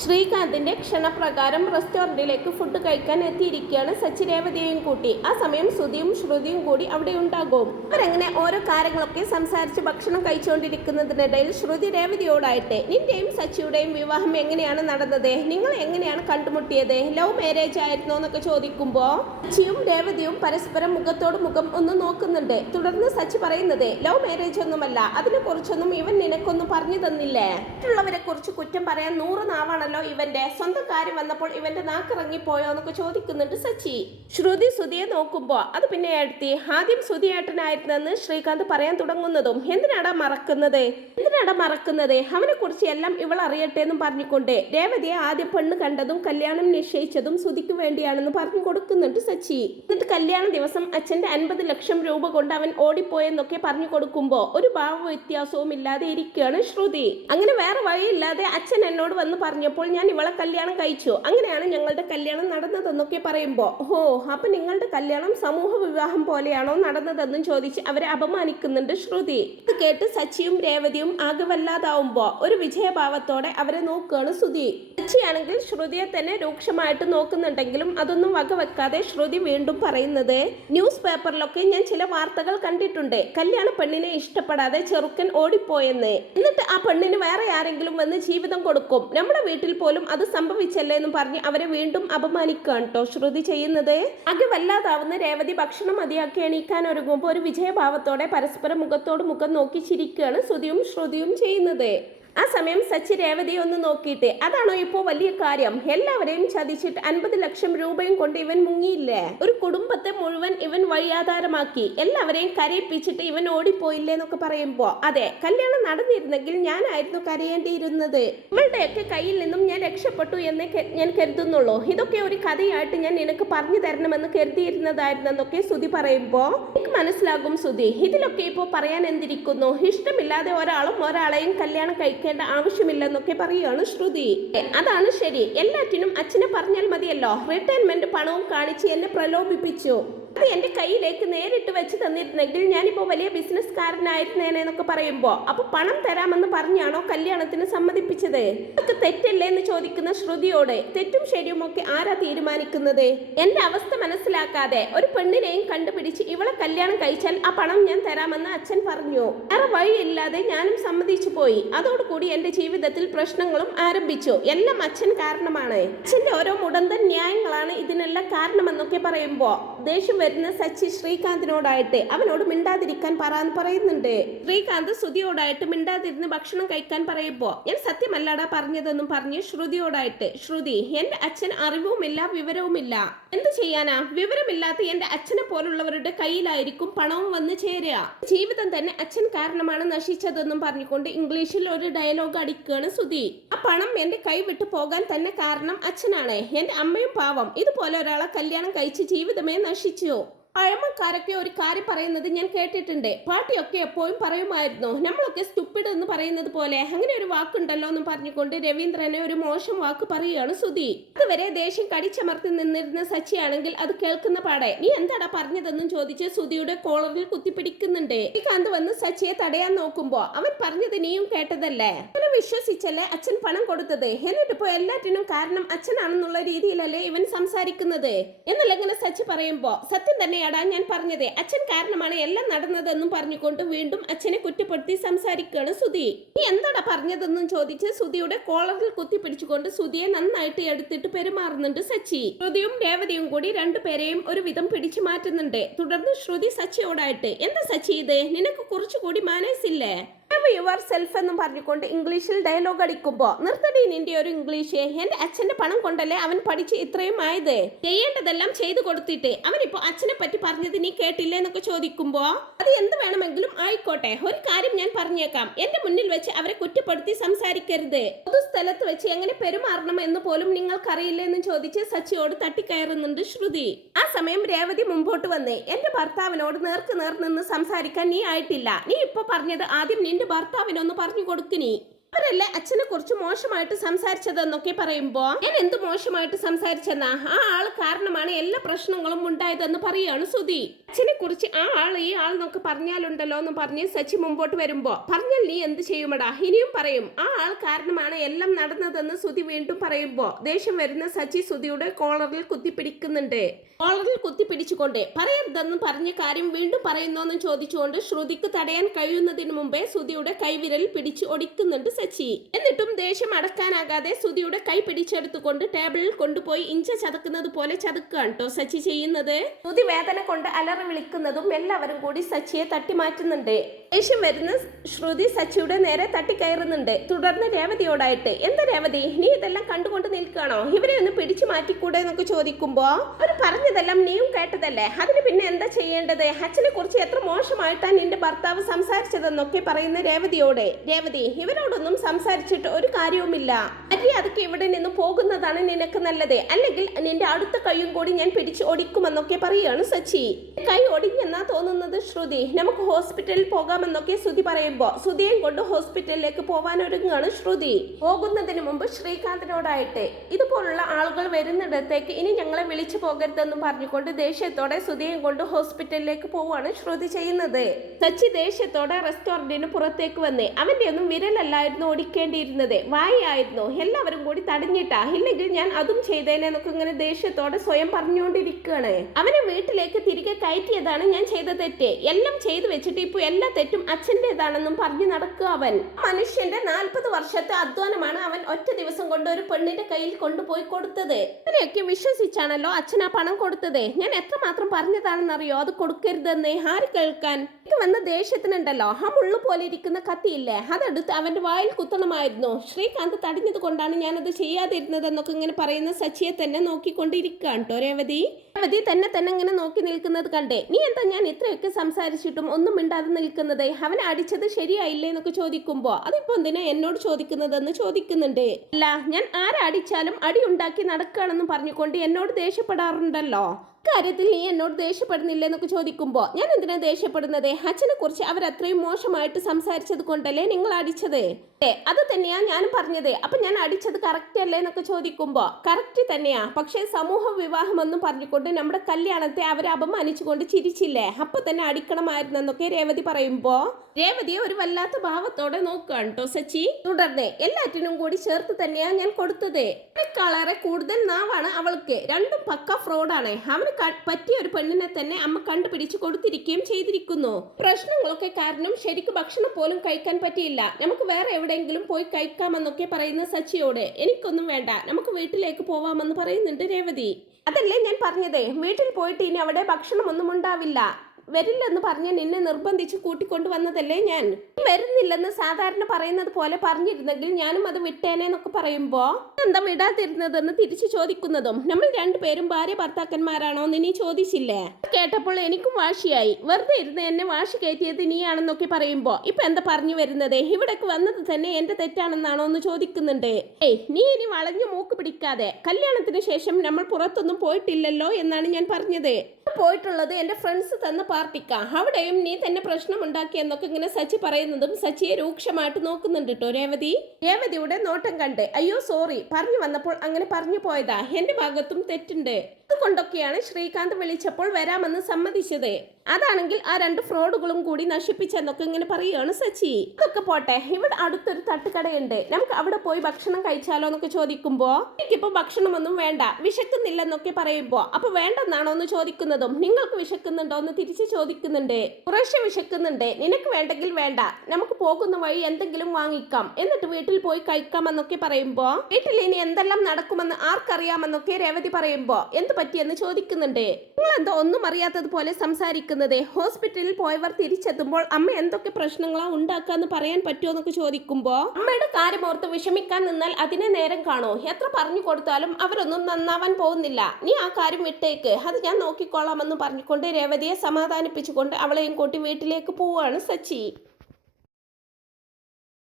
ശ്രീകാന്തിന്റെ ക്ഷണപ്രകാരം റെസ്റ്റോറന്റിലേക്ക് food കഴിക്കാൻ എത്തിയിരിക്കുകയാണ് സച്ചി രേവതിയെയും കൂട്ടി. ആ സമയം സുധിയും ശ്രുതിയും കൂടി അവിടെ ഉണ്ടാകും. അവരങ്ങനെ ഓരോ കാര്യങ്ങളൊക്കെ സംസാരിച്ച് ഭക്ഷണം കഴിച്ചുകൊണ്ടിരിക്കുന്നതിനിടയിൽ ശ്രുതി രേവതിയോടായിട്ട്, നിന്റെയും സച്ചിയുടെയും വിവാഹം എങ്ങനെയാണ് നടന്നത്, നിങ്ങൾ എങ്ങനെയാണ് കണ്ടുമുട്ടിയത്, ലവ് മാരേജ് ആയിരുന്നോ എന്നൊക്കെ ചോദിക്കുമ്പോ സച്ചിയും രേവതിയും പരസ്പരം മുഖത്തോട് മുഖം ഒന്ന് നോക്കുന്നുണ്ട്. തുടർന്ന് സച്ചി പറയുന്നത്, ലവ് മാരേജ് ഒന്നുമല്ല, അതിനെ കുറിച്ചൊന്നും ഇവൻ നിനക്കൊന്നും പറഞ്ഞു തന്നില്ലേ, മറ്റുള്ളവരെ കുറിച്ച് കുറ്റം പറയാൻ 100 നാവാണ് ഇവന്റെ സ്വന്തം കാര്യം വന്നപ്പോൾ ഇവന്റെ നാക്കിറങ്ങിപ്പോയോ എന്നൊക്കെ ചോദിക്കുന്നുണ്ട് സച്ചി. ശ്രുതി സുധിയെ നോക്കുമ്പോ അത് പിന്നെ എടുത്തി ആദ്യം സുധിയേട്ടനായിരുന്നെന്ന് ശ്രീകാന്ത് പറയാൻ തുടങ്ങുന്നതും എന്തിനാടാ മറക്കുന്നത് അവനെ കുറിച്ച് എല്ലാം ഇവൾ അറിയട്ടെ എന്നും പറഞ്ഞുകൊണ്ട് രേവതിയെ ആദ്യം പെണ്ണ് കണ്ടതും കല്യാണം നിശ്ചയിച്ചതും സുധിക്ക് വേണ്ടിയാണെന്ന് പറഞ്ഞു കൊടുക്കുന്നുണ്ട് സച്ചി. എന്നിട്ട് കല്യാണ ദിവസം അച്ഛന്റെ 50 ലക്ഷം രൂപ കൊണ്ട് അവൻ ഓടിപ്പോയെന്നൊക്കെ പറഞ്ഞു കൊടുക്കുമ്പോ ഒരു ഭാവ വ്യത്യാസവും ഇല്ലാതെ ഇരിക്കുകയാണ് ശ്രുതി. അങ്ങനെ വേറെ വഴിയില്ലാതെ അച്ഛൻ എന്നോട് വന്ന് പറഞ്ഞപ്പോൾ ഞാൻ ഇവളെ കല്യാണം കഴിച്ചു, അങ്ങനെയാണ് ഞങ്ങളുടെ കല്യാണം നടന്നതെന്നൊക്കെ പറയുമ്പോ അപ്പൊ നിങ്ങളുടെ കല്യാണം സമൂഹ വിവാഹം പോലെയാണോ നടന്നതെന്നും ചോദിച്ച് അവരെ അപമാനിക്കുന്നുണ്ട് ശ്രുതി. ഇത് കേട്ട് സച്ചിയും രേവതിയും ആകെ വല്ലാതാവുമ്പോ ഒരു വിജയഭാവത്തോടെ അവരെ നോക്കുകയാണ് സുധി. സച്ചിയാണെങ്കിൽ ശ്രുതിയെ തന്നെ രൂക്ഷമായിട്ട് നോക്കുന്നുണ്ടെങ്കിലും അതൊന്നും വകവെക്കാതെ ശ്രുതി വീണ്ടും പറയുന്നത്, ന്യൂസ് പേപ്പറിലൊക്കെ ഞാൻ ചില വാർത്തകൾ കണ്ടിട്ടുണ്ട്, കല്യാണ പെണ്ണിനെ ഇഷ്ടപ്പെടാതെ ചെറുക്കൻ ഓടിപ്പോയെന്ന്, എന്നിട്ട് ആ പെണ്ണിന് വേറെ ആരെങ്കിലും വന്ന് ജീവിതം കൊടുക്കും, നമ്മുടെ വീട്ടിൽ പോലും അത് സംഭവിച്ചല്ലേ എന്നും പറഞ്ഞ് അവരെ വീണ്ടും അപമാനിക്കുകയാണ് കേട്ടോ ശ്രുതി ചെയ്യുന്നത്. ആകെ വല്ലാതാവുന്ന രേവതി ഭക്ഷണം മതിയാക്കി എണീക്കാൻ ഒരുങ്ങുമ്പോൾ ഒരു വിജയഭാവത്തോടെ പരസ്പരം മുഖത്തോട് മുഖം നോക്കി ചിരിക്കുകയാണ് സുധിയും ശ്രുതിയും ചെയ്യുന്നത്. ആ സമയം സച്ചി രേവതിയെ ഒന്ന് നോക്കിയിട്ട്, അതാണോ ഇപ്പോൾ വലിയ കാര്യം, എല്ലാവരെയും ചതിച്ചിട്ട് 50 ലക്ഷം രൂപയും കൊണ്ട് ഇവൻ മുങ്ങിയില്ലേ, ഒരു കുടുംബത്തെ മുഴുവൻ ഇവൻ വഴിയാധാരമാക്കി, എല്ലാവരെയും കരയിപ്പിച്ചിട്ട് ഇവൻ ഓടിപ്പോയില്ലേ എന്നൊക്കെ പറയുമ്പോ അതെ, കല്യാണം നടന്നിരുന്നെങ്കിൽ ഞാനായിരുന്നു കരയേണ്ടിയിരുന്നത്, ഇവളുടെയൊക്കെ കയ്യിൽ നിന്നും ഞാൻ രക്ഷപ്പെട്ടു എന്നേ ഞാൻ കരുതുന്നുള്ളൂ, ഇതൊക്കെ ഒരു കഥയായിട്ട് ഞാൻ നിനക്ക് പറഞ്ഞു തരണമെന്ന് കരുതിയിരുന്നതായിരുന്നെന്നൊക്കെ സുധി പറയുമ്പോ എനിക്ക് മനസ്സിലാകും സുധി, ഇതിലൊക്കെ ഇപ്പോൾ പറയാൻ എന്തിരിക്കുന്നു, ഇഷ്ടമില്ലാതെ ഒരാളെയും കല്യാണം കഴിക്കാൻ ആവശ്യമില്ലെന്നൊക്കെ പറയുകയാണ് ശ്രുതി. അതാണ് ശരി, എല്ലാറ്റിനും അച്ഛനെ പറഞ്ഞാൽ മതിയല്ലോ, റിട്ടയർമെന്റ് പണവും കാണിച്ച് എന്നെ പ്രലോഭിപ്പിച്ചു, അത് എന്റെ കയ്യിലേക്ക് നേരിട്ട് വെച്ച് തന്നിരുന്നെങ്കിൽ ഞാനിപ്പോ വലിയ ബിസിനസ്സുകാരനായിരുന്നേനെന്നൊക്കെ പറയുമ്പോ അപ്പൊ പണം തരാമെന്ന് പറഞ്ഞാണോ കല്യാണത്തിന് സമ്മതിപ്പിച്ചത്, അതൊക്കെ തെറ്റല്ലേ എന്ന് ചോദിക്കുന്ന ശ്രുതിയോട് തെറ്റും ശരിയും ഒക്കെ ആരാ തീരുമാനിക്കുന്നത്, എന്റെ അവസ്ഥ മനസ്സിലാക്കാതെ ഒരു പെണ്ണിനെയും കണ്ടുപിടിച്ച് ഇവളെ കല്യാണം കഴിച്ചാൽ ആ പണം ഞാൻ തരാമെന്ന് അച്ഛൻ പറഞ്ഞു, വേറെ വഴിയില്ലാതെ ഞാനും സമ്മതിച്ചു പോയി, അതോടുകൂടി എന്റെ ജീവിതത്തിൽ പ്രശ്നങ്ങളും ആരംഭിച്ചു, എല്ലാം അച്ഛൻ കാരണമാണ്, അച്ഛന്റെ ഓരോ മുടന്തൻ ന്യായങ്ങളാണ് ഇതിനെല്ലാം കാരണമെന്നൊക്കെ പറയുമ്പോ ദേഷ്യം വരുന്ന സച്ചി ശ്രീകാന്തിനോടായിട്ട് അവനോട് മിണ്ടാതിരിക്കാൻ പറയുന്നുണ്ട്. ശ്രീകാന്ത് ശ്രുതിയോടായിട്ട് മിണ്ടാതിരുന്ന് ഭക്ഷണം കഴിക്കാൻ പറയുമ്പോ ഞാൻ സത്യമല്ലാടാ പറഞ്ഞതെന്നും പറഞ്ഞ് ശ്രുതിയോടായിട്ട്, ശ്രുതി എന്റെ അച്ഛൻ അറിവുമില്ല വിവരവുമില്ല, എന്ത് ചെയ്യാനാ, വിവരമില്ലാത്ത എന്റെ അച്ഛനെ പോലുള്ളവരുടെ കയ്യിലായിരിക്കും പണവും വന്ന് ചേരുക, ജീവിതം തന്നെ അച്ഛൻ കാരണമാണ് നശിച്ചതെന്നും പറഞ്ഞുകൊണ്ട് ഇംഗ്ലീഷിൽ ഒരു ഡയലോഗ് അടിക്കുകയാണ് സുധി. ആ പണം എന്റെ കൈ വിട്ടു പോകാൻ തന്നെ കാരണം അച്ഛനാണ്, എന്റെ അമ്മയും പാവം ഇതുപോലെ ഒരാളെ കല്യാണം കഴിച്ച് ജീവിതമേ നശിച്ചു. പഴമക്കാരൊക്കെ ഒരു കാര്യം പറയുന്നത് ഞാൻ കേട്ടിട്ടുണ്ട്, പാട്ടിയൊക്കെ എപ്പോഴും പറയുമായിരുന്നു, നമ്മളൊക്കെ സ്റ്റുപ്പിഡ് എന്ന് പറയുന്നത് പോലെ അങ്ങനെ ഒരു വാക്കുണ്ടല്ലോ എന്ന് പറഞ്ഞുകൊണ്ട് രവീന്ദ്രനെ ഒരു മോശം വാക്ക് പറയുകയാണ് സുധി. അതുവരെ ദേഷ്യം കടിച്ചമർത്തി നിന്നിരുന്ന സച്ചിയാണെങ്കിൽ അത് കേൾക്കുന്ന പാടെ നീ എന്താടാ പറഞ്ഞതെന്നും ചോദിച്ച് സുധിയുടെ കോളറിൽ കുത്തിപ്പിടിക്കുന്നുണ്ട്. ശ്രീകാന്ത് വന്ന് സച്ചിയെ തടയാൻ നോക്കുമ്പോ അവൻ പറഞ്ഞത് നീയും കേട്ടതല്ലേ, അവനെ വിശ്വസിച്ചല്ലേ അച്ഛൻ പണം കൊടുത്തത്, എന്നിട്ടിപ്പോ എല്ലാറ്റിനും കാരണം അച്ഛനാണെന്നുള്ള രീതിയിലല്ലേ ഇവൻ സംസാരിക്കുന്നത് എന്നല്ല സച്ചി പറയുമ്പോ സത്യം തന്നെ ഞാൻ പറഞ്ഞത്, അച്ഛൻ കാരണമാണ് എല്ലാം നടന്നതെന്നും പറഞ്ഞുകൊണ്ട് വീണ്ടും അച്ഛനെ കുറ്റപ്പെടുത്തി സംസാരിക്കുകയാണ് സുധി. നീ എന്താടാ പറഞ്ഞതെന്നും ചോദിച്ച് സുധിയുടെ കോളറിൽ കുത്തിപ്പിടിച്ചുകൊണ്ട് സുധിയെ നന്നായിട്ട് എടുത്തിട്ട് പെരുമാറുന്നുണ്ട് സച്ചി. ശ്രുതിയും രേവതിയും കൂടി രണ്ടുപേരെയും ഒരു വിധം പിടിച്ചു മാറ്റുന്നുണ്ട്. തുടർന്ന് ശ്രുതി സച്ചിയോടായിട്ട്, എന്താ സച്ചി ഇത്, നിനക്ക് കുറച്ചുകൂടി മാനേഴ്സ് ഇല്ലേ, യുവർ സെൽഫ് എന്നും പറഞ്ഞുകൊണ്ട് ഇംഗ്ലീഷിൽ ഡയലോഗ് അടിക്കുമ്പോ നിർത്തടി നിന്റെ ഒരു ഇംഗ്ലീഷ്, എന്റെ അച്ഛന്റെ പണം കൊണ്ടല്ലേ അവൻ പഠിച്ച് ഇത്രയും ആയത്, ചെയ്യേണ്ടതെല്ലാം ചെയ്തു കൊടുത്തിട്ട് അവനിപ്പോ അച്ഛനെ പറ്റി പറഞ്ഞത് നീ കേട്ടില്ലേ എന്നൊക്കെ ചോദിക്കുമ്പോ അത് എന്ത് വേണമെങ്കിലും ആയിക്കോട്ടെ, ഒരു കാര്യം ഞാൻ പറഞ്ഞേക്കാം, എന്റെ മുന്നിൽ വെച്ച് അവരെ കുറ്റപ്പെടുത്തി സംസാരിക്കരുത്, പൊതുസ്ഥലത്ത് വെച്ച് എങ്ങനെ പെരുമാറണം എന്ന് പോലും നിങ്ങൾക്കറിയില്ല എന്ന് ചോദിച്ച് സച്ചിയോട് തട്ടിക്കയറുന്നുണ്ട് ശ്രുതി. ആ സമയം രേവതി മുമ്പോട്ട് വന്നേ, എന്റെ ഭർത്താവിനോട് നേർക്ക് നേർ നിന്ന് സംസാരിക്കാൻ നീ ആയിട്ടില്ല, നീ ഇപ്പൊ പറഞ്ഞത് ആദ്യം നിന്റെ ഭർത്താവിനൊന്ന് പറഞ്ഞു കൊടുക്കിനി, അവരല്ലേ അച്ഛനെ കുറിച്ച് മോശമായിട്ട് സംസാരിച്ചതെന്നൊക്കെ പറയുമ്പോ ഞാൻ എന്ത് മോശമായിട്ട് സംസാരിച്ചെന്നാ ആ ആള് കാരണമാണ് എല്ലാ പ്രശ്നങ്ങളും ഉണ്ടായതെന്ന് പറയാണ് സുധി. അച്ഛനെ കുറിച്ച് ആ ആൾ ഈ ആൾ എന്നൊക്കെ പറഞ്ഞാലുണ്ടല്ലോ എന്ന് പറഞ്ഞ് സച്ചി മുമ്പോട്ട് വരുമ്പോ പറഞ്ഞാൽ നീ എന്ത് ചെയ്യുമടാ, ഇനിയും പറയും ആ ആൾ കാരണമാണ് എല്ലാം നടന്നതെന്ന് സുധി വീണ്ടും പറയുമ്പോ ദേഷ്യം വരുന്ന സച്ചി സുധിയുടെ കോളറിൽ കുത്തിപ്പിടിക്കുന്നുണ്ട്. കോളറിൽ കുത്തിപ്പിടിച്ചുകൊണ്ട് പറയരുതെന്ന് പറഞ്ഞ കാര്യം വീണ്ടും പറയുന്നോന്ന് ചോദിച്ചുകൊണ്ട് ശ്രുതിക്ക് തടയാൻ കഴിയുന്നതിന് മുമ്പേ സുധിയുടെ കൈവിരൽ പിടിച്ച് ഒടിക്കുന്നുണ്ട് സച്ചി. എന്നിട്ടും ദേഷ്യം അടക്കാനാകാതെ സുധിയുടെ കൈ പിടിച്ചെടുത്തുകൊണ്ട് ടേബിളിൽ കൊണ്ടുപോയി ഇഞ്ച ചതക്കുന്നത് പോലെ ചതുക്കാണ് കേട്ടോ സച്ചി ചെയ്യുന്നത്. സുധി വേദന കൊണ്ട് അലറി വിളിക്കുന്നതും എല്ലാവരും കൂടി സച്ചിയെ തട്ടി മാറ്റുന്നുണ്ട്. ദേഷ്യം വരുന്ന ശ്രുതി സച്ചിയുടെ നേരെ തട്ടിക്കയറുന്നുണ്ട്. തുടർന്ന് രേവതിയോടായിട്ട് എന്താ രേവതി, നീ ഇതെല്ലാം കണ്ടുകൊണ്ട് നിൽക്കുകയാണോ, ഇവരെ ഒന്ന് പിടിച്ചു മാറ്റിക്കൂടെ എന്നൊക്കെ ചോദിക്കുമ്പോ അവർ പറഞ്ഞതെല്ലാം നീയും കേട്ടതല്ലേ, അതിന് പിന്നെ എന്താ ചെയ്യേണ്ടത്, അച്ഛനെ കുറിച്ച് എത്ര മോശമായിട്ടാണ് നിന്റെ ഭർത്താവ് സംസാരിച്ചതെന്നൊക്കെ പറയുന്ന രേവതിയോട് രേവതി ഇവരോടൊന്നും സംസാരിച്ചിട്ട് ഒരു കാര്യവുമില്ല, മര്യാദക്ക് ഇവിടെ നിന്ന് പോകുന്നതാണ് നിനക്ക് നല്ലത്, അല്ലെങ്കിൽ നിന്റെ അടുത്ത കൈയും കൂടി ഞാൻ പിടിച്ച് ഒടിക്കുമെന്നൊക്കെ പറയുകയാണ് സച്ചി. കൈ ഒടിഞ്ഞെന്നാ തോന്നുന്നത് ശ്രുതി, നമുക്ക് ഹോസ്പിറ്റലിൽ പോകാമെന്നൊക്കെ ശ്രുതി പറയുമ്പോ ശ്രുതിയെയും കൊണ്ട് ഹോസ്പിറ്റലിലേക്ക് പോവാൻ ഒരുങ്ങാണ് ശ്രുതി. പോകുന്നതിന് മുമ്പ് ശ്രീകാന്തിനോടായിട്ട് ഇതുപോലുള്ള ആളുകൾ വരുന്നിടത്തേക്ക് ഇനി ഞങ്ങളെ വിളിച്ചു പോകരുതെന്നും പറഞ്ഞുകൊണ്ട് ദേഷ്യത്തോടെ ശ്രുതിയെയും കൊണ്ട് ഹോസ്പിറ്റലിലേക്ക് പോവാണ് ശ്രുതി ചെയ്യുന്നത്. സച്ചി ദേഷ്യത്തോടെ റെസ്റ്റോറന്റിന് പുറത്തേക്ക് വന്ന് അവന്റെ ഒന്നും വിരലല്ലായിരുന്നു ഓടിക്കേണ്ടിയിരുന്നത്, വായായിരുന്നു, എല്ലാവരും കൂടി തടഞ്ഞിട്ടാ, ഇല്ലെങ്കിൽ ഞാൻ അതും ചെയ്തേനെന്നൊക്കെ ഇങ്ങനെ ദേഷ്യത്തോടെ സ്വയം പറഞ്ഞുകൊണ്ടിരിക്കുകയാണ്. അവനെ വീട്ടിലേക്ക് തിരികെ കയറ്റിയതാണ് ഞാൻ ചെയ്ത തെറ്റ്, എല്ലാം ചെയ്തു വെച്ചിട്ട് ഇപ്പൊ എല്ലാ തെറ്റും അച്ഛൻ്റെതാണെന്നും പറഞ്ഞു നടക്കുക അവൻ. മനുഷ്യന്റെ 40 വർഷത്തെ അധ്വാനമാണ് അവൻ ഒറ്റ ദിവസം കൊണ്ട് ഒരു പെണ്ണിന്റെ കയ്യിൽ കൊണ്ടുപോയി കൊടുത്തത്. അതിനെയൊക്കെ വിശ്വസിച്ചാണല്ലോ അച്ഛൻ ആ പണം കൊടുത്തത്. ഞാൻ എത്രമാത്രം പറഞ്ഞതാണെന്നറിയോ അത് കൊടുക്കരുതെന്ന്, ആര് കേൾക്കാൻ. എനിക്ക് വന്ന ദേഷ്യത്തിനുണ്ടല്ലോ ആ മുള്ളു പോലെ ഇരിക്കുന്ന കത്തിയില്ലേ അതെടുത്ത് അവന്റെ വായിൽ കുത്തണമായിരുന്നു. ശ്രീകാന്ത് തടഞ്ഞത് കൊണ്ടാണ് ഞാനത് ചെയ്യാതിരുന്നതെന്നൊക്കെ ഇങ്ങനെ പറയുന്ന സച്ചിയെ തന്നെ നോക്കിക്കൊണ്ടിരിക്കുകയാണ് കേട്ടോ രേവതി. രേവതി തന്നെ ഇങ്ങനെ നോക്കി നിൽക്കുന്നത് കണ്ടേ നീ എന്താ ഞാൻ ഇത്രയൊക്കെ സംസാരിച്ചിട്ടും ഒന്നും മിണ്ടാതെ നിൽക്കുന്നത്, അവനെ അടിച്ചത് ശരിയായില്ലേ എന്നൊക്കെ ചോദിക്കുമ്പോ അതിപ്പോ എന്തിനാ എന്നോട് ചോദിക്കുന്നതെന്ന് ചോദിക്കുന്നുണ്ട്. അല്ല ഞാൻ ആരെ അടിച്ചാലും അടി ഉണ്ടാക്കി നടക്കുകയാണെന്നും പറഞ്ഞുകൊണ്ട് എന്നോട് ദേഷ്യപ്പെടാറുണ്ടല്ലോ, കാര്യത്തിൽ നീ എന്നോട് ദേഷ്യപ്പെടുന്നില്ല എന്നൊക്കെ ചോദിക്കുമ്പോ ഞാൻ എന്തിനാ ദേഷ്യപ്പെടുന്നത്, അച്ഛനെ കുറിച്ച് അവരത്രയും മോശമായിട്ട് സംസാരിച്ചത് കൊണ്ടല്ലേ നിങ്ങൾ അടിച്ചത്. അത് തന്നെയാ ഞാനും പറഞ്ഞത്, അപ്പൊ ഞാൻ അടിച്ചത് കറക്റ്റ് അല്ലേ എന്നൊക്കെ ചോദിക്കുമ്പോ കറക്റ്റ് തന്നെയാ, പക്ഷേ സമൂഹ വിവാഹം എന്നും പറഞ്ഞുകൊണ്ട് നമ്മുടെ കല്യാണത്തെ അവരെ അപമാനിച്ചുകൊണ്ട് ചിരിച്ചില്ലേ, അപ്പൊ തന്നെ അടിക്കണമായിരുന്നെന്നൊക്കെ രേവതി പറയുമ്പോ രേവതിയെ ഒരു വല്ലാത്ത ഭാവത്തോടെ നോക്കുകയാണ് കേട്ടോ സച്ചി. തുടർന്ന് എല്ലാറ്റിനും കൂടി ചേർത്ത് തന്നെയാ ഞാൻ കൊടുത്തത്, കളറെ കൂടുതൽ നാവാണ് അവൾക്ക്, രണ്ടും പക്ക ഫ്രോഡാണ്, അവന് പറ്റിയ ഒരു പെണ്ണിനെ തന്നെ അമ്മ കണ്ടുപിടിച്ച് കൊടുത്തിരിക്കുകയും ചെയ്തിരിക്കുന്നു. പ്രശ്നങ്ങളൊക്കെ കാരണം ശരിക്കും ഭക്ഷണം പോലും കഴിക്കാൻ പറ്റിയില്ല, നമുക്ക് വേറെ എവിടെയെങ്കിലും പോയി കഴിക്കാമെന്നൊക്കെ പറയുന്ന സച്ചിയോട് എനിക്കൊന്നും വേണ്ട നമുക്ക് വീട്ടിലേക്ക് പോവാമെന്ന് പറയുന്നുണ്ട് രേവതി. അതല്ലേ ഞാൻ പറഞ്ഞത്, വീട്ടിൽ പോയിട്ട് ഇനി അവിടെ ഭക്ഷണമൊന്നും ഉണ്ടാവില്ല, വരില്ലെന്ന് പറഞ്ഞ് നിന്നെ നിർബന്ധിച്ച് കൂട്ടിക്കൊണ്ടു വന്നതല്ലേ ഞാൻ, വരുന്നില്ലെന്ന് സാധാരണ പറയുന്നത് പോലെ പറഞ്ഞിരുന്നെങ്കിൽ ഞാനും അത് വിട്ടേനെ എന്നൊക്കെ പറയുമ്പോ എന്താ വിടാതിരുന്നതെന്ന് തിരിച്ചു ചോദിക്കുന്നതും നമ്മൾ രണ്ടുപേരും ഭാര്യ ഭർത്താക്കന്മാരാണോ എന്ന് നീ ചോദിച്ചില്ലേ. കേട്ടപ്പോൾ എനിക്കും വാശിയായി, വെറുതെ ഇരുന്ന് എന്നെ വാശി കയറ്റിയത് നീയാണെന്നൊക്കെ പറയുമ്പോ ഇപ്പൊ എന്താ പറഞ്ഞു വരുന്നത്, ഇവിടേക്ക് വന്നത് തന്നെ എന്റെ തെറ്റാണെന്നാണോ എന്ന് ചോദിക്കുന്നുണ്ട്. നീ ഇനി വളഞ്ഞു മൂക്ക് പിടിക്കാതെ, കല്യാണത്തിന് ശേഷം നമ്മൾ പുറത്തൊന്നും പോയിട്ടില്ലല്ലോ എന്നാണ് ഞാൻ പറഞ്ഞത്, പോയിട്ടുള്ളത് എന്റെ ഫ്രണ്ട്സ് തന്ന പാർട്ടിക്കാ, അവിടെയും നീ തന്നെ പ്രശ്നമുണ്ടാക്കി എന്നൊക്കെ ഇങ്ങനെ സച്ചി പറയുന്നതും സച്ചിയെ രൂക്ഷമായിട്ട് നോക്കുന്നുണ്ട് കേട്ടോ രേവതി. രേവതിയുടെ നോട്ടം കണ്ട് അയ്യോ സോറി, പറഞ്ഞു വന്നപ്പോൾ അങ്ങനെ പറഞ്ഞു പോയതാ, എന്റെ ഭാഗത്തും തെറ്റുണ്ട്, അതുകൊണ്ടൊക്കെയാണ് ശ്രീകാന്ത് വിളിച്ചപ്പോൾ വരാമെന്ന് സമ്മതിച്ചത്, അതാണെങ്കിൽ ആ 2 ഫ്രോഡുകളും കൂടി നശിപ്പിച്ചെന്നൊക്കെ ഇങ്ങനെ പറയുകയാണ് സച്ചി. ഇതൊക്കെ പോട്ടെ, ഇവിടെ അടുത്തൊരു തട്ടുകടയുണ്ട്, നമുക്ക് അവിടെ പോയി ഭക്ഷണം കഴിച്ചാലോ എന്നൊക്കെ ചോദിക്കുമ്പോ എനിക്കിപ്പോ ഭക്ഷണമൊന്നും വേണ്ട, വിശക്കുന്നില്ലെന്നൊക്കെ പറയുമ്പോ അപ്പൊ വേണ്ടെന്നാണോ എന്ന് ചോദിക്കുന്നതും നിങ്ങൾക്ക് വിശക്കുന്നുണ്ടോ എന്ന് തിരിച്ച് ചോദിക്കുന്നുണ്ട്. കുറേശ്ശെ വിശക്കുന്നുണ്ട്, നിനക്ക് വേണ്ടെങ്കിൽ വേണ്ട, നമുക്ക് പോകുന്ന വഴി എന്തെങ്കിലും വാങ്ങിക്കാം, എന്നിട്ട് വീട്ടിൽ പോയി കഴിക്കാമെന്നൊക്കെ പറയുമ്പോ വീട്ടിൽ ഇനി എന്തെല്ലാം നടക്കുമെന്ന് ആർക്കറിയാമെന്നൊക്കെ രേവതി പറയുമ്പോ എന്ത് പറ്റിയെന്ന് ചോദിക്കുന്നുണ്ട്. നിങ്ങൾ എന്തോ ഒന്നും അറിയാത്തതുപോലെ സംസാരിക്കുന്നത്, ഹോസ്പിറ്റലിൽ പോയവർ തിരിച്ചെത്തുമ്പോൾ അമ്മ എന്തൊക്കെ പ്രശ്നങ്ങളാ ഉണ്ടാക്കാന്ന് പറയാൻ പറ്റുമോ എന്നൊക്കെ ചോദിക്കുമ്പോ അമ്മയുടെ കാര്യമോർത്ത് വിഷമിക്കാൻ നിന്നാൽ അതിനെ നേരം കാണോ, എത്ര പറഞ്ഞു കൊടുത്താലും അവരൊന്നും നന്നാവാൻ പോകുന്നില്ല, നീ ആ കാര്യം വിട്ടേക്ക്, അത് ഞാൻ നോക്കിക്കോളാമെന്ന് പറഞ്ഞുകൊണ്ട് രേവതിയെ സമാധാനിപ്പിച്ചുകൊണ്ട് അവളെയും കൂട്ടി വീട്ടിലേക്ക് പോവുകയാണ് സച്ചി.